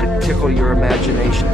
To tickle your imagination.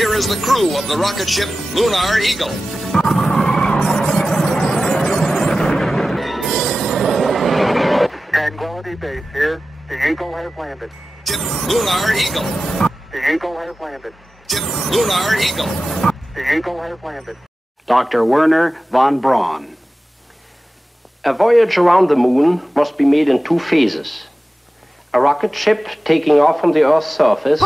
Here is the crew of the rocket ship Lunar Eagle. Tranquility Base here. The Eagle has landed. Ship Lunar Eagle. The Eagle has landed. Ship Lunar Eagle. The Eagle has landed. Dr. Werner von Braun. A voyage around the moon must be made in two phases. A rocket ship taking off from the Earth's surface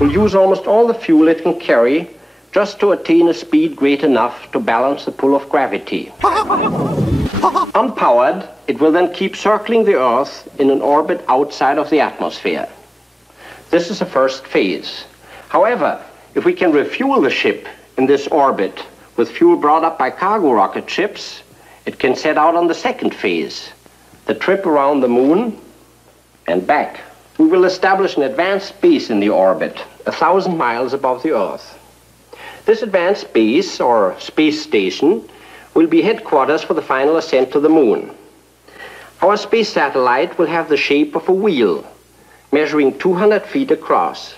will use almost all the fuel it can carry just to attain a speed great enough to balance the pull of gravity. Unpowered, it will then keep circling the Earth in an orbit outside of the atmosphere. This is the first phase. However, if we can refuel the ship in this orbit with fuel brought up by cargo rocket ships, it can set out on the second phase, the trip around the moon and back. We will establish an advanced base in the orbit, 1,000 miles above the Earth. This advanced base, or space station, will be headquarters for the final ascent to the moon. Our space satellite will have the shape of a wheel, measuring 200 feet across.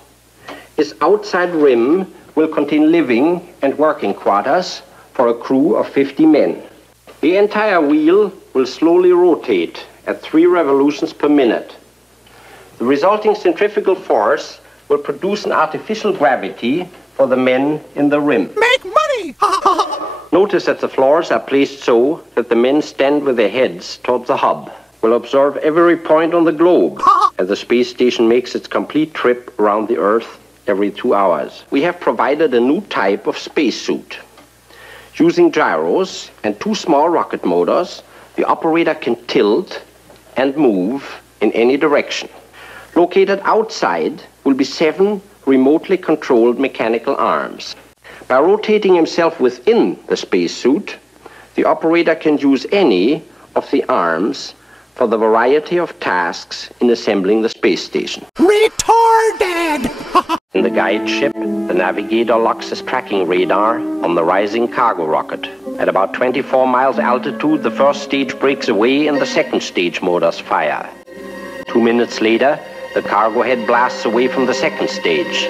Its outside rim will contain living and working quarters for a crew of 50 men. The entire wheel will slowly rotate at 3 revolutions per minute. The resulting centrifugal force will produce an artificial gravity for the men in the rim. Make money! Notice that the floors are placed so that the men stand with their heads toward the hub. We'll observe every point on the globe as the space station makes its complete trip around the Earth every 2 hours. We have provided a new type of spacesuit. Using gyros and 2 small rocket motors, the operator can tilt and move in any direction. Located outside will be 7 remotely controlled mechanical arms. By rotating himself within the spacesuit, the operator can use any of the arms for the variety of tasks in assembling the space station. Retarded! In the guide ship, the navigator locks his tracking radar on the rising cargo rocket. At about 24 miles altitude, the first stage breaks away and the second stage motors fire. 2 minutes later, the cargo head blasts away from the second stage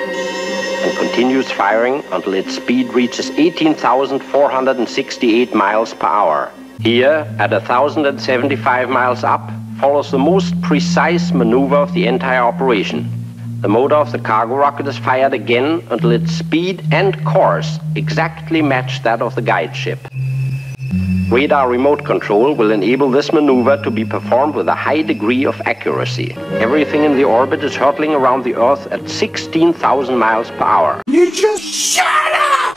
and continues firing until its speed reaches 18,468 miles per hour. Here, at 1,075 miles up, follows the most precise maneuver of the entire operation. The motor of the cargo rocket is fired again until its speed and course exactly match that of the guide ship. Radar remote control will enable this maneuver to be performed with a high degree of accuracy. Everything in the orbit is hurtling around the Earth at 16,000 miles per hour. You just shut up!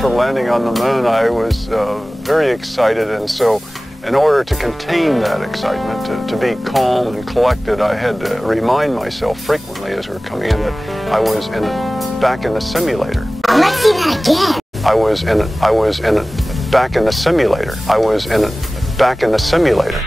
For landing on the moon, I was very excited, and so in order to contain that excitement, to be calm and collected, I had to remind myself frequently as we were coming in that I was back in the simulator. Let's see that again. Back in the simulator. Back in the simulator.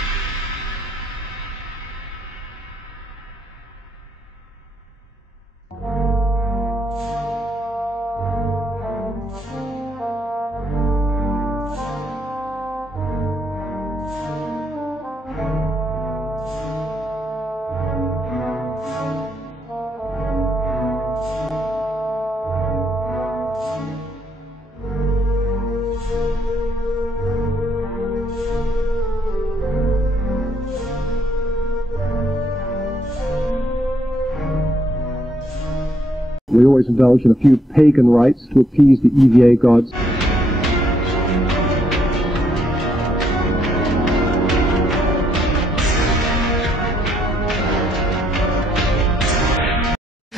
We always indulge in a few pagan rites to appease the EVA gods.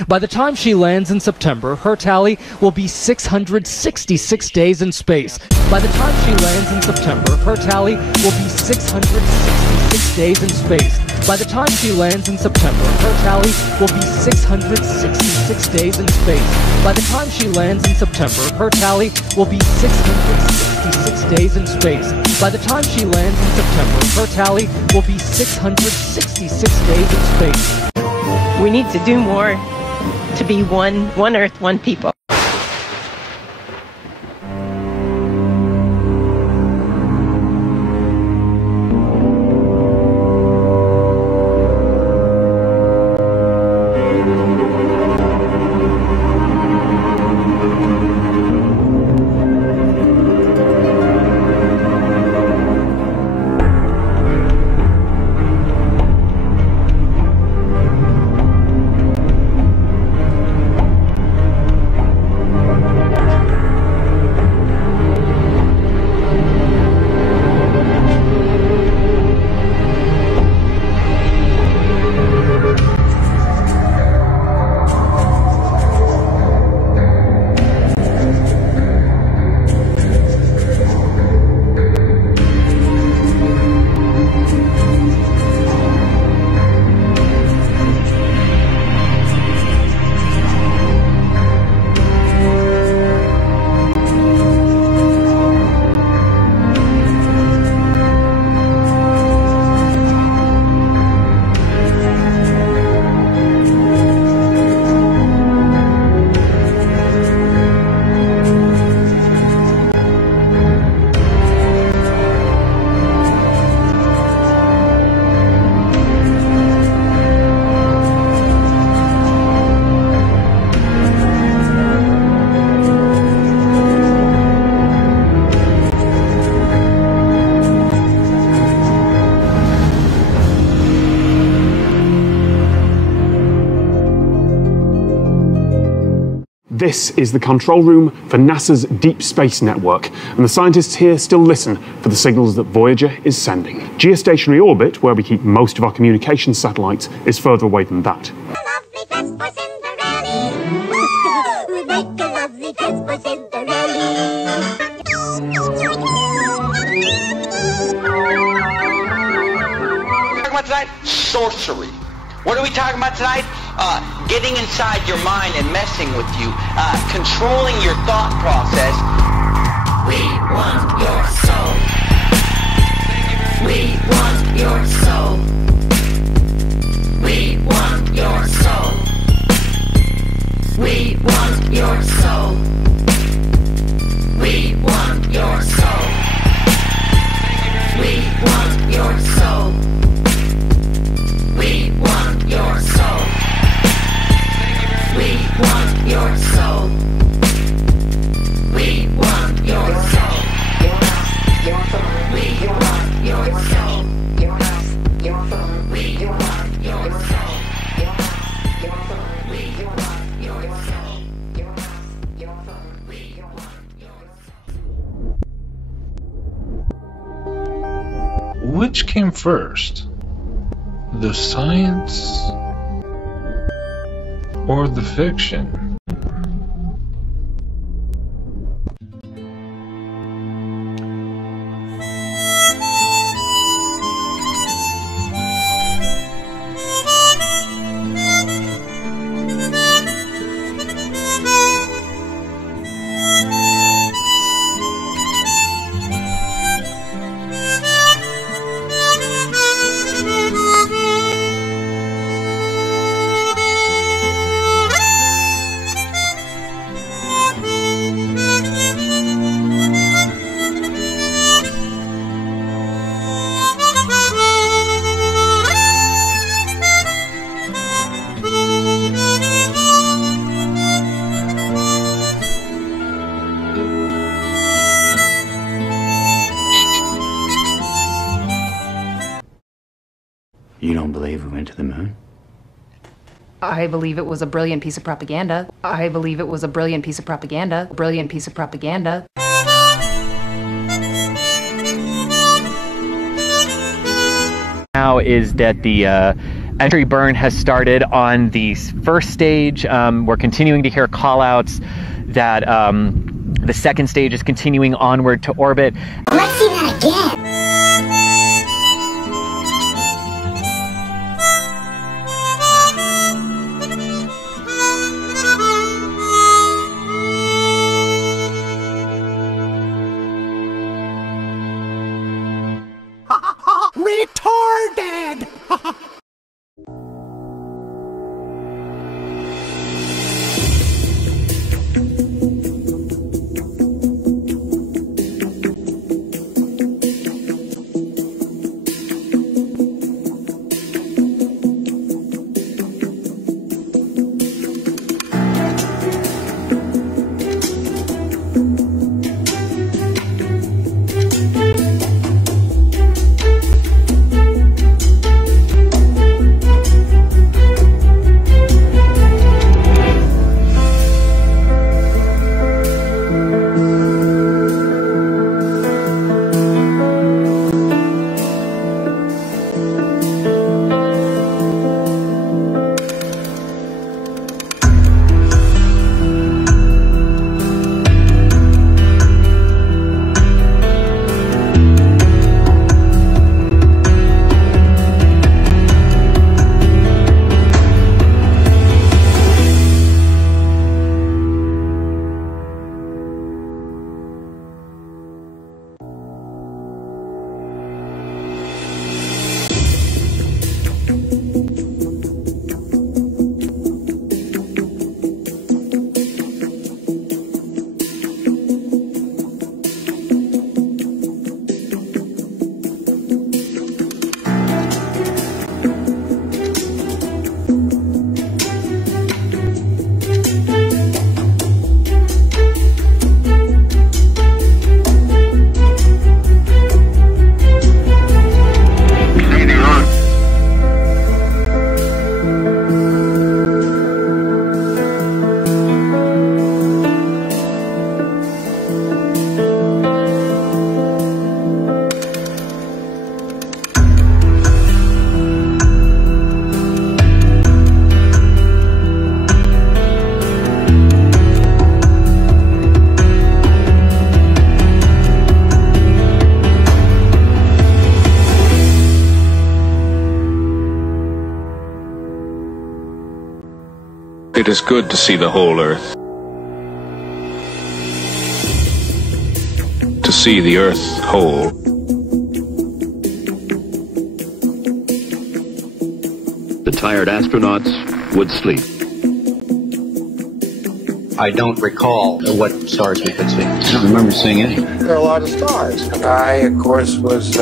By the time she lands in September, her tally will be 666 days in space. By the time she lands in September, her tally will be 666 days in space. By the time she lands in September, her tally will be 666 days in space. By the time she lands in September, her tally will be 666 days in space. By the time she lands in September, her tally will be 666 days in space. We need to do more to be one Earth, one people. This is the control room for NASA's Deep Space Network, and the scientists here still listen for the signals that Voyager is sending. Geostationary orbit, where we keep most of our communication satellites, is further away than that. Tonight? Sorcery. What are we talking about tonight? Getting inside your mind and messing with you, controlling your thought process. We want your soul. We want your soul. We want your soul. We want your soul. We want your soul. We want your soul. We want your soul. We want your soul. We want your soul. We want your soul. We want your soul. Which came first? The science or the fiction? You don't believe we went to the moon? I believe it was a brilliant piece of propaganda. I believe it was a brilliant piece of propaganda. Brilliant piece of propaganda. Now is that the entry burn has started on the first stage. We're continuing to hear call-outs that the second stage is continuing onward to orbit. Let's see that again. Retarded! It is good to see the whole earth. To see the earth whole. The tired astronauts would sleep. I don't recall what stars we could see. I don't remember seeing any. There are a lot of stars. The sky, of course, was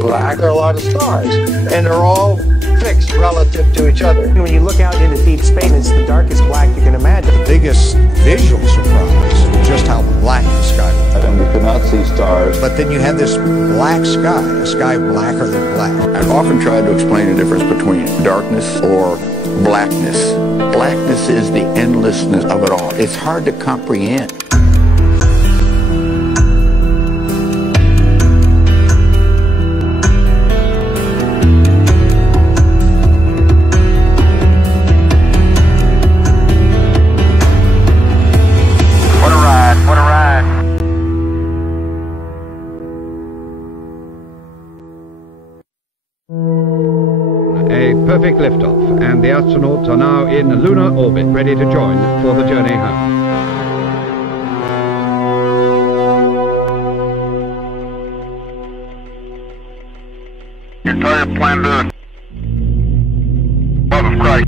black. There are a lot of stars, and they're all fixed relative to each other. When you look out into deep space, it's the darkest black you can imagine. The biggest visual surprise was just how black the sky was. And we could not see stars. But then you have this black sky, a sky blacker than black. I've often tried to explain the difference between darkness or blackness. Blackness is the endlessness of it all. It's hard to comprehend. What a ride, what a ride. A perfect liftoff, and the astronauts are now in lunar orbit, ready to join for the journey home. Entire planet Earth. Love of Christ.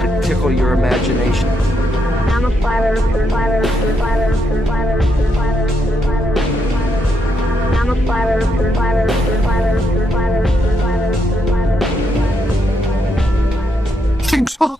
To tickle your imagination. Think so?